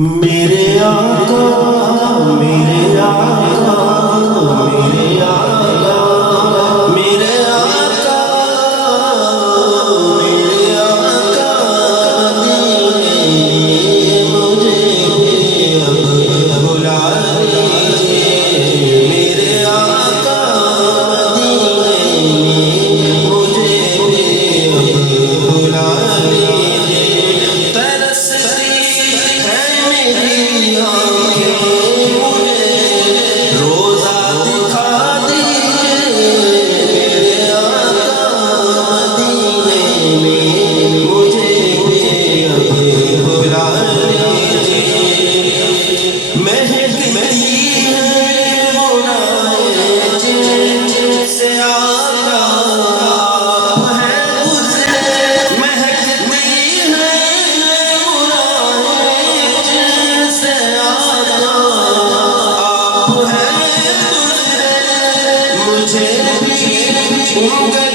میرے آقا میرے آقا میرے آقا میرے آقا میرے آقا مجھے اب بلا لیجیے میرے آقا مجھے اب بلا لیجیے ترستی ہے میری آنکھیں مجھے روزہ دکھا دیجیے میرے آقا مدینے میں مجھے اب بلا لیجیے مہکتی ہے غنائے جن سے آقا آپ ہیں گزرے مہکتی ہے غنائے جن سے آقا آپ ہیں گزرے مجھے بھی